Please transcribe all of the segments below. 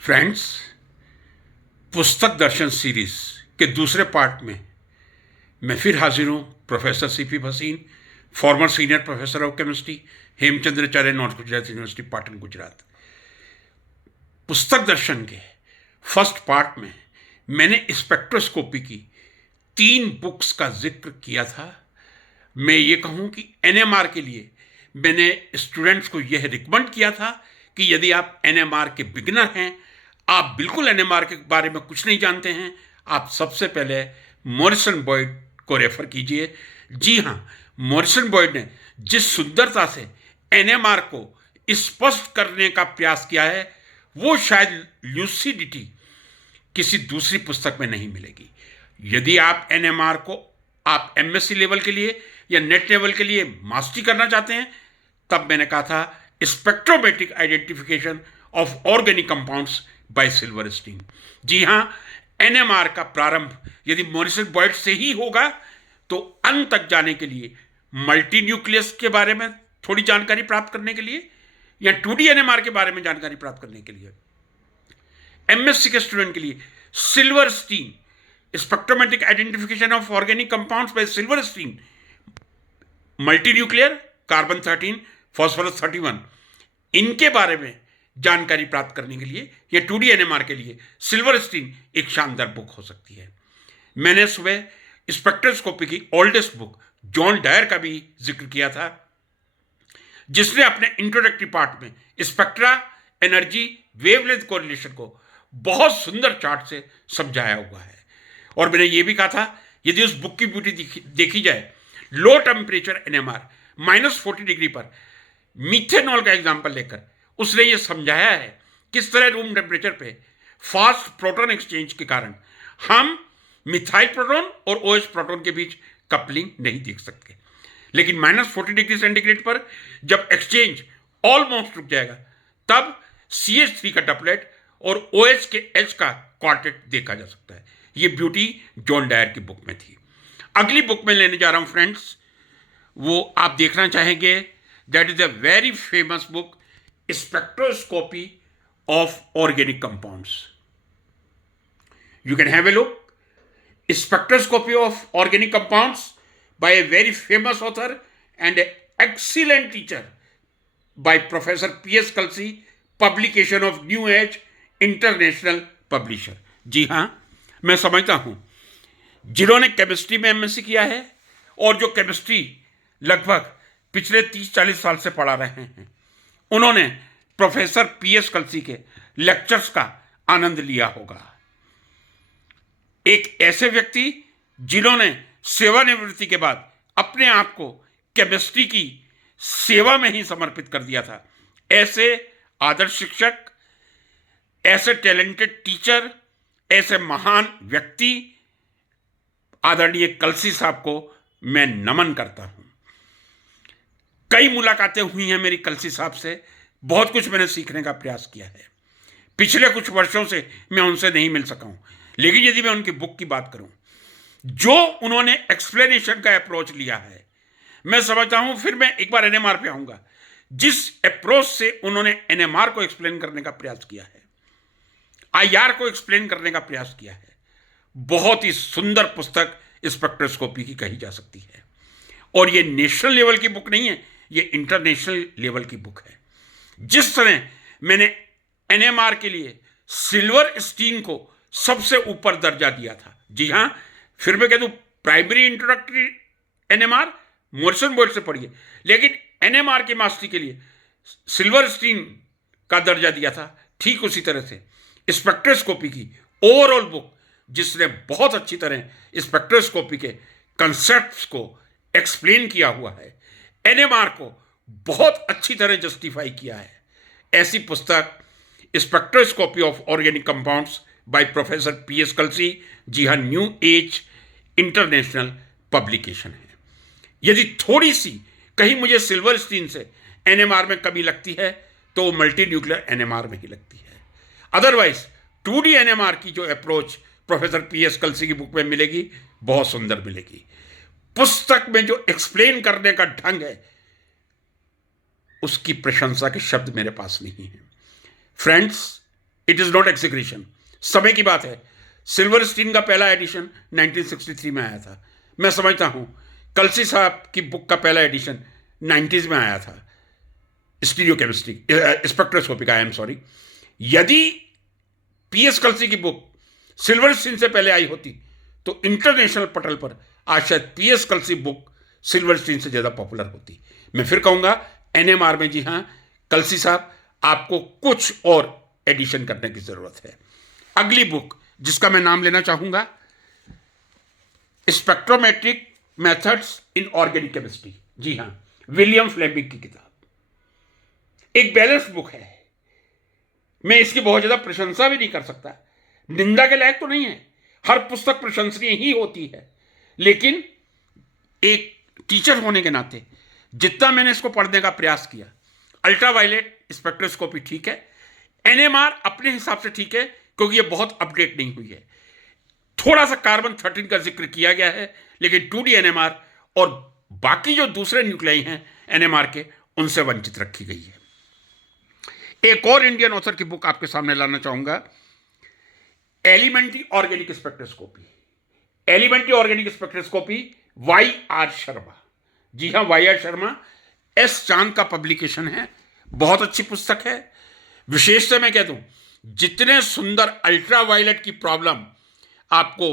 Friends, पुस्तक दर्शन series के दूसरे पार्ट में मैं फिर हाजिर हूँ। Professor CP Bhasin, farmer senior professor of chemistry, Hemchandracharya north Gujarat university Patan Gujarat. पुस्तक दर्शन के फर्स्ट पार्ट में मैंने स्पेक्ट्रोस्कोपी की 3 बुक्स का जिक्र किया था। मैं ये कहूँ कि एनएमआर के लिए मैंने स्टूडेंट्स को यह रिकमेंड किया था कि यदि आप एनएमआर के बिगिनर हैं, आप बिल्कुल एनएमआर के बारे में कुछ नहीं जानते हैं, आप सबसे पहले मॉरिसन बॉयड को रेफर कीजिए। जी हाँ, मॉरिसन बॉयड ने जिस सुंदरता से एनएमआर को स्पष्ट करने का प्रयास किया है, वो शायद ल्यूसिडिटी किसी दूसरी पुस्तक में नहीं मिलेगी। यदि आप एनएमआर को आप एमएससी लेवल के लिए या नेट लेवल के लिए मास्टरी करना चाहते हैं, तब मैंने कहा था spectrometric identification of organic compounds by Silverstein. जी हाँ, एनएमआर का प्रारंभ यदि मॉरिसन बॉयड से ही होगा तो अंत तक जाने के लिए मल्टी न्यूक्लियस के बारे में थोड़ी जानकारी प्राप्त करने के लिए या 2D एनएमआर के बारे में जानकारी प्राप्त करने के लिए एमएससी के स्टूडेंट के लिए Silverstein, spectrometric identification of organic compounds by Silverstein, multi nuclear, carbon 13, phosphorus 31, इनके बारे में जानकारी प्राप्त करने के लिए या 2D एनएमआर के लिए सिल्वरस्टीन एक शानदार बुक हो सकती है। मैंने सुबह स्पेक्ट्रोस्कोपी की ओल्डेस्ट बुक जॉन डायर का भी जिक्र किया था, जिसने अपने इंट्रोडक्टरी पार्ट में स्पेक्ट्रा, एनर्जी, वेवलेंथ कोरिलेशन को बहुत सुंदर चार्ट से समझाया हुआ है। और मैंने ये भी कहा था, यदि उस बुक की ब्यूटी देखी जाए, लो टेम्परेचर एनएमआर -40 डिग्री पर मीथेनॉल का एग्जाम्पल लेकर उसने ये समझाया है किस तरह रूम टेम्परेचर पे फास्ट प्रोटॉन एक्सचेंज के कारण हम मिथाइल प्रोटॉन और OH प्रोटॉन के बीच कपलिंग नहीं देख सकते, लेकिन -40 डिग्री सेंटीग्रेड पर जब एक्सचेंज ऑलमोस्ट रुक जाएगा, तब CH3 का डबलेट और OH के H का क्वार्टेट देखा जा सकता है। ये ब्यूटी जॉन डायर की बुक में थी। अगली बुक में लेने जा रहा हूं फ्रेंड्स, वो आप देखना चाहेंगे, that is a very famous book, spectroscopy of organic compounds. You can have a look. Spectroscopy of Organic Compounds by a very famous author and an excellent teacher by Professor P.S. Kalsi, publication of New Age International Publisher. जी हाँ, मैं समझता हूँ जिन्होंने chemistry में MSc किया है और जो केमिस्ट्री लगभग पिछले 30-40 साल से पढ़ा रहे हैं, उन्होंने प्रोफेसर P.S. कलसी के लेक्चर्स का आनंद लिया होगा। एक ऐसे व्यक्ति जिन्होंने सेवानिवृत्ति के बाद अपने आप को केमिस्ट्री की सेवा में ही समर्पित कर दिया था, ऐसे आदर्श शिक्षक, ऐसे टैलेंटेड टीचर, ऐसे महान व्यक्ति आदरणीय कलसी साहब को मैं नमन करता हूं। कई मुलाकातें हुई हैं मेरी कलसी साहब से, बहुत कुछ मैंने सीखने का प्रयास किया है। पिछले कुछ वर्षों से मैं उनसे नहीं मिल सका हूं, लेकिन यदि मैं उनकी बुक की बात करूं, जो उन्होंने एक्सप्लेनेशन का अप्रोच लिया है, मैं समझता हूं, फिर मैं एक बार एनएमआर पे आऊंगा, जिस अप्रोच से उन्होंने एनएमआर को एक्सप्लेन करने का प्रयास किया है, आईआर को एक्सप्लेन करने का प्रयास किया है, बहुत ही सुंदर पुस्तक स्पेक्ट्रोस्कोपी की कही जा सकती है। और ये नेशनल लेवल की बुक नहीं है, ये इंटरनेशनल लेवल की बुक है। जिस तरह मैंने एनएमआर के लिए सिल्वरस्टीन को सबसे ऊपर दर्जा दिया था, जी हां, फिर मैं कह दूं primary introductory NMR Morrison Boyd से पढ़िए, लेकिन एनएमआर की मास्टरी के लिए सिल्वरस्टीन का दर्जा दिया था। ठीक उसी तरह से स्पेक्ट्रोस्कोपी की ओवरऑल बुक, जिसने बहुत अच्छी तरह स्पेक्ट्रोस्कोपी के कंसेप्ट्स को एक्सप्लेन किया हुआ है, एनएमआर को बहुत अच्छी तरह जस्टिफाई किया है, ऐसी पुस्तक spectroscopy of organic compounds by professor P.S. कलसी, जी हाँ, न्यू एज इंटरनेशनल पब्लिकेशन है। यदि थोड़ी सी कहीं मुझे सिल्वरस्टीन से एनएमआर में कमी लगती है, तो वो मल्टी न्यूक्लियर एनएमआर में ही लगती है। अदरवाइज 2D एनएमआर की जो अप्रोच प्रोफेसर P.S. कलसी की बुक में मिलेगी, बहुत सुंदर मिलेगी। पुस्तक में जो एक्सप्लेन करने का ढंग है, उसकी प्रशंसा के शब्द मेरे पास नहीं है। Friends, it is not exaggeration. समय की बात है, सिल्वरस्टीन का पहला एडिशन 1963 में आया था। मैं समझता हूं कलसी साहब की बुक का पहला एडिशन 90s में आया था, स्टीरियोकेमिस्ट्री स्पेक्ट्रोस्कोपी का, आई एम सॉरी। यदि पीएस कलसी की बुक सिल्वरस्टीन से पहले आई होती तो इंटरनेशनल पटल पर आज शायद पीएस कलसी बुक सिल्वरस्टीन से ज्यादा पॉपुलर होती। मैं फिर कहूंगा एनएमआर में, जी हां कलसी साहब, आपको कुछ और एडिशन करने की जरूरत है। अगली बुक जिसका मैं नाम लेना चाहूंगा, spectrometric methods in organic chemistry. जी हां, विलियम फ्लेमिंग की किताब। एक बैलेंस बुक है। मैं इसकी बहुत ज्यादा प्रशंसा भी नहीं कर सकता, निंदा के लायक तो नहीं है, हर पुस्तक प्रशंसनीय ही होती है, लेकिन एक टीचर होने के नाते जितना मैंने इसको पढ़ने का प्रयास किया, अल्ट्रावायलेट स्पेक्ट्रोस्कोपी ठीक है, एनएमआर अपने हिसाब से ठीक है क्योंकि ये बहुत अपडेट नहीं हुई है, थोड़ा सा कार्बन 13 का जिक्र किया गया है, लेकिन 2D एनएमआर और बाकी जो दूसरे न्यूक्लियाई हैं एनएमआर के, उनसे वंचित रखी गई है। एक और इंडियन ऑथर की बुक आपके सामने लाना चाहूंगा, elementary organic spectroscopy. Elementary organic spectroscopy Y R. Sharma. जी हां, वाई.आर. शर्मा, एस चांद का पब्लिकेशन है, बहुत अच्छी पुस्तक है। विशेषता मैं कह दूं, जितने सुंदर अल्ट्रावायलेट की प्रॉब्लम आपको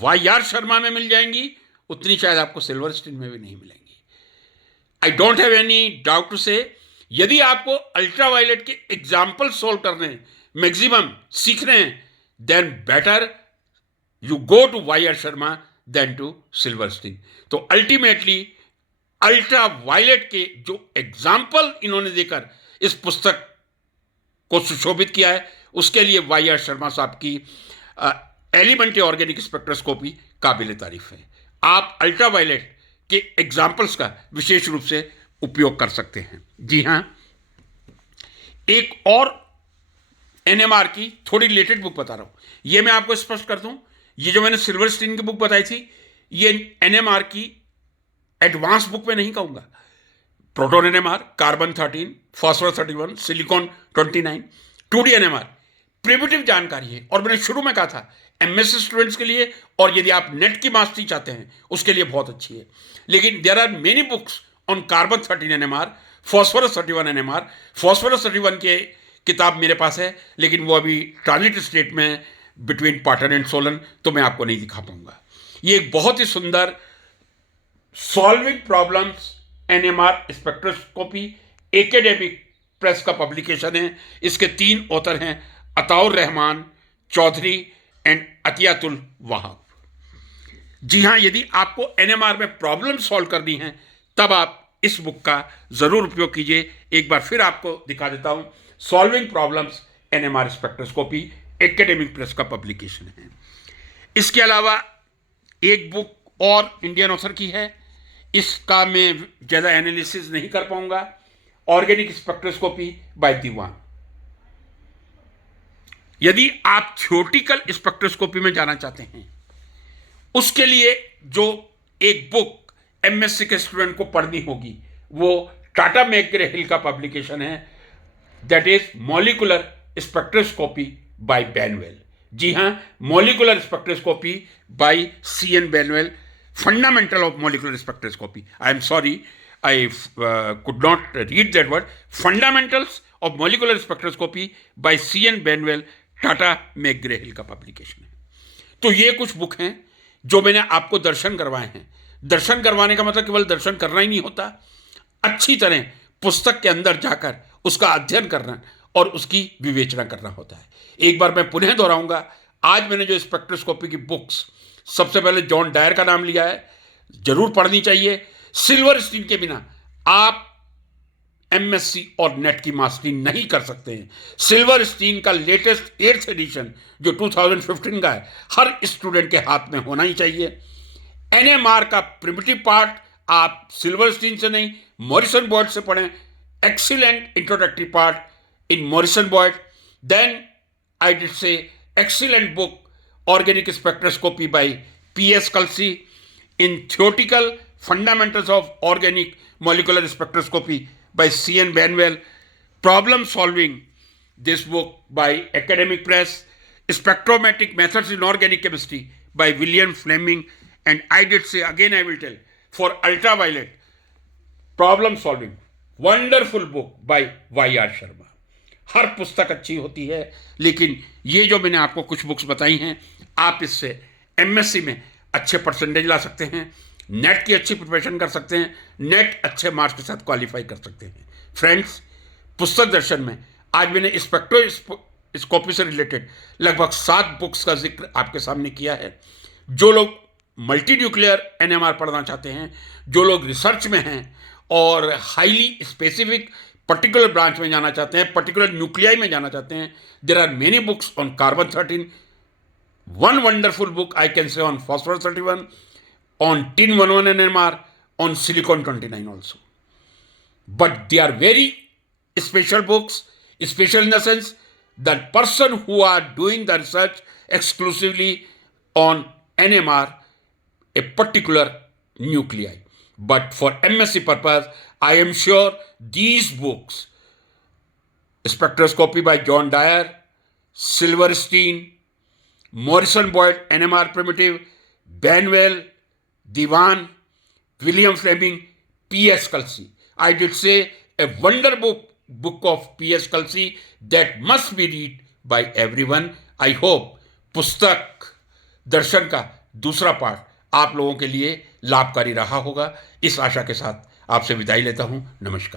वाई.आर. शर्मा में मिल जाएंगी, उतनी शायद आपको सिल्वरस्टीन में भी नहीं मिलेंगी। I don't have any doubt to say, यदि आपको अल्ट्रावायलेट के एग्जाम्पल सोल्व करने हैं, मैक्सिमम सीखने हैं, then better you go to Y R. Sharma then to Silverstein. तो अल्टीमेटली अल्ट्रावायलेट के जो एग्जाम्पल इन्होंने देकर इस पुस्तक को सुशोभित किया है, उसके लिए वाई.आर. शर्मा साहब की एलिमेंट्री ऑर्गेनिक स्पेक्ट्रोस्कोपी काबिल तारीफ है। आप अल्ट्रावायलेट के एग्जाम्पल्स का विशेष रूप से उपयोग कर सकते हैं। जी हां, एक और एनएमआर की थोड़ी रिलेटेड बुक बता रहा हूं। यह मैं आपको स्पष्ट कर दूं, ये जो मैंने सिल्वरस्टीन की बुक बताई थी, ये एनएमआर की एडवांस बुक में नहीं कहूंगा। Proton NMR, carbon 13, phosphorus 31, silicon 29, 2D NMR primitive जानकारी है, और मैंने शुरू में कहा था एमएससी स्टूडेंट्स के लिए, और यदि आप नेट की मास्टरी चाहते हैं उसके लिए बहुत अच्छी है। लेकिन there are many books on carbon 13 NMR, phosphorus 31 NMR. Phosphorus 31 के किताब मेरे पास है, लेकिन वो अभी ट्रांजिट स्टेट में है बिटवीन पाटन एंड सोलन, तो मैं आपको नहीं दिखा पाऊंगा। ये एक बहुत ही सुंदर solving problems NMR spectroscopy academic press का पब्लिकेशन है। इसके 3 ऑथर हैं, अताउर रहमान चौधरी एंड अतियातुल वहाब। जी हां, यदि आपको एनएमआर में प्रॉब्लम सॉल्व करनी है तब आप इस बुक का जरूर उपयोग कीजिए। एक बार फिर आपको दिखा देता हूं, solving problems NMR spectroscopy academic press का पब्लिकेशन है। इसके अलावा एक बुक और इंडियन ऑथर की है, इसका मैं ज़्यादा एनालिसिस नहीं कर पाऊंगा, ऑर्गेनिक स्पेक्ट्रोस्कोपी बाय दीवान। यदि आप थ्योरेटिकल स्पेक्ट्रोस्कोपी में जाना चाहते हैं, उसके लिए जो एक बुक एमएससी के स्टूडेंट को पढ़नी होगी, वो टाटा मैकग्रे-हिल का पब्लिकेशन है, that is molecular spectroscopy by Banwell. जी हां, molecular spectroscopy by CN Banwell, fundamental of molecular spectroscopy. I am sorry, I could not read that word. Fundamentals of molecular spectroscopy by CN Banwell, Tata McGraw Hill का publication है। तो ये कुछ book हैं जो मैंने आपको दर्शन करवाए हैं। दर्शन करवाने का मतलब केवल दर्शन करना ही नहीं होता, अच्छी तरह पुस्तक के अंदर जाकर उसका अध्ययन करना और उसकी विवेचना करना होता है। एक बार मैं पुनः दोहराऊंगा, आज मैंने जो स्पेक्ट्रोस्कोपी की बुक्स, सबसे पहले जॉन डायर का नाम लिया है, जरूर पढ़नी चाहिए। सिल्वरस्टीन के बिना आप एमएससी और नेट की मास्टरी नहीं कर सकते हैं। सिल्वरस्टीन का लेटेस्ट 8th एडिशन जो 2015 का है, हर स्टूडेंट के हाथ में होना ही चाहिए। एनएमआर का प्रिमिटिव पार्ट आप सिल्वरस्टीन से नहीं, मॉरिसन बॉयड से पढ़ें। Excellent introductory part in Morrison Boyd. Then I did say excellent book organic spectroscopy by P.S. Kalsi, in theoretical fundamentals of organic molecular spectroscopy by C.N. Benwell, problem solving this book by Academic Press, Spectrometric Methods in Organic Chemistry by William Fleming, and I did say, again I will tell, for ultraviolet problem solving, wonderful book by Y R Sharma. हर पुस्तक अच्छी होती है, लेकिन ये जो मैंने आपको कुछ बुक्स बताई हैं, आप इससे एमएससी में अच्छे परसेंटेज ला सकते हैं, नेट की अच्छी प्रिपरेशन कर सकते हैं, नेट अच्छे मार्क्स के साथ क्वालिफाई कर सकते हैं। फ्रेंड्स, पुस्तक दर्शन में आज मैंने स्पेक्ट्रोस्कोपी से रिलेटेड लगभग 7 बुक्स का जिक्र आपके सामने किया है। जो लोग मल्टी न्यूक्लियर एनएमआर पढ़ना चाहते हैं, जो लोग रिसर्च में हैं और हाईली स्पेसिफिक पर्टिकुलर ब्रांच में जाना चाहते हैं, पर्टिकुलर न्यूक्लियाई में जाना चाहते हैं, there are many books on carbon 13, one wonderful book I can say on phosphorus 31, on tin 11 NMR, on silicon 29 also. But they are very special books, special in the sense that person who are doing the research exclusively on NMR, a particular nuclei. But for MSc purpose, I am sure these books, Spectroscopy by John Dyer, Silverstein, Morrison Boyd, NMR Primitive, Banwell, Diwan, William Fleming, P.S. Kelsey. I did say a wonderful book of P.S. Kelsey that must be read by everyone. I hope पुस्तक दर्शन का दूसरा part आप लोगों के लिए लाभकारी रहा होगा। इस आशा के साथ आपसे विदाई लेता हूं। नमस्कार।